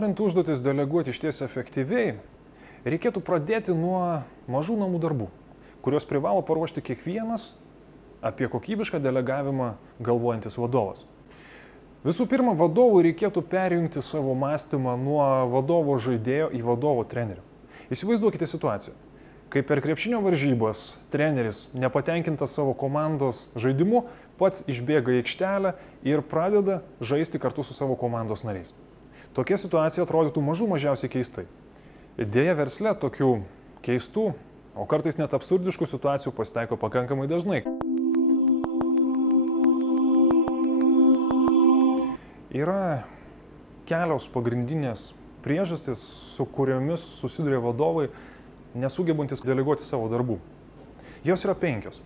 Norint užduotis deleguoti išties efektyviai, reikėtų pradėti nuo mažų namų darbų, kuriuos privalo paruošti kiekvienas apie kokybišką delegavimą galvojantis vadovas. Visų pirma, vadovui reikėtų perjungti savo mąstymą nuo vadovo žaidėjo į vadovo trenerio. Įsivaizduokite situaciją, kai per krepšinio varžybas treneris, nepatenkintas savo komandos žaidimu, pats išbėga į aikštelę ir pradeda žaisti kartu su savo komandos nariais. Tokia situacija atrodytų mažiausiai keistai. Deja, versle tokių keistų, o kartais net absurdiškų situacijų pasitaiko pakankamai dažnai. Yra kelios pagrindinės priežastys, su kuriomis susiduria vadovai, nesugebantis deleguoti savo darbų. Jos yra 5.